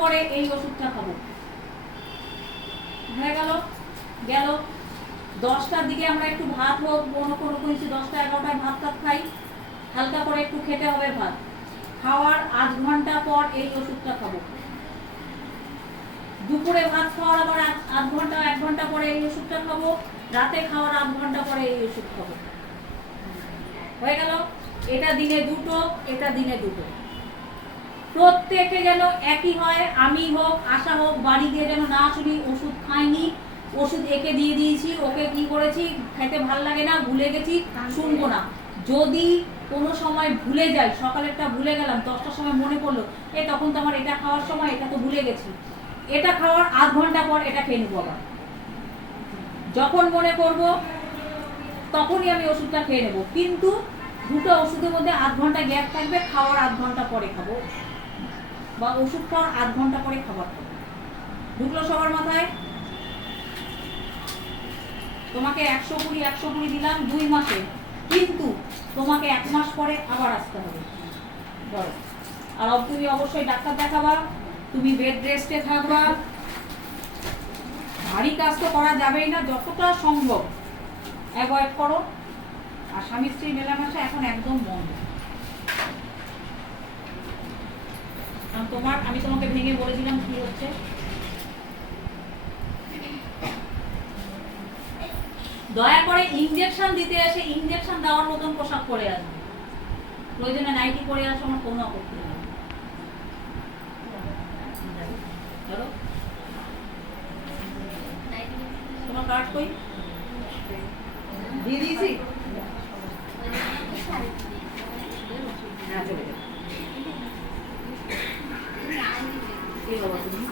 পরে এই ওষুধটা খাবো। হয়ে গেল। 10টার দিকে আমরা একটু ভাত হোক কোনো 10টা 11টায় ভাত টাত খাই, হালকা করে একটু খেতে হবে ভাত। খাওয়ার আধ ঘন্টা পর এই ওষুধটা খাবো। দুপুরে ভাত খাওয়ার আবার আধ ঘন্টা 1 ঘন্টা পরে এই ওষুধটা খাবো। রাতে খাওয়ার আধ ঘন্টা পরে এই ওষুধ খাবো। হয়ে গেল। এটা দিনে 2টো, এটা দিনে 2টো। প্রত্যেকে যেন একই হয়, আমি হোক আশা হোক বাড়ি দিয়ে যেন না শুনি ওষুধ খাইনি, ওষুধ একে দিয়ে দিয়েছি, ওকে কি করেছি, খাইতে ভাল লাগে না, ভুলে গেছি, শুনবো না। যদি কোনো সময় ভুলে যাই, সকালেরটা ভুলে গেলাম, 10টার সময় মনে পড়লো, তখন তো আমার এটা খাওয়ার সময়, এটা তো ভুলে গেছি, এটা খাওয়ার আধ ঘন্টা পর এটা খেয়ে নেবো আবার। যখন মনে করব তখনই আমি ওষুধটা খেয়ে নেবো, কিন্তু 2টো ওষুধের মধ্যে আধ ঘন্টা গ্যাপ থাকবে, খাওয়ার আধ ঘন্টা পরে খাবো বা ওষুধ খাওয়ার আধ ঘন্টা পরে খাবার খাবো। ঢুকলো সবার মাথায়? তোমাকে 120 দিলাম 2 মাসে, কিন্তু তোমাকে 1 মাস পরে আবার আসতে হবে। আর তুমি অবশ্যই ডাক্তার দেখাবা, তুমি বেড রেস্টে থাকবা, ভারী কাজ তো করা যাবেই না, যতটা সম্ভব অ্যাভয়েড করো। আর স্বামী স্ত্রী মেলামেশা এখন একদম বন্ধ। আমি তোমাকে ভেঙে বলেছিলাম কি হচ্ছে। দয়া করে ইনজেকশন দিতে এসে ইনজেকশন দেওয়ার মতন পোশাক পরে আসবে, প্রয়োজনে নাইটি পরে আসো, আমার কোনো আপত্তি নেই। তোমার কার্ড কই দিয়ে দিয়েছি? হ্যাঁ চলে যাবে। কি বাবা তুমি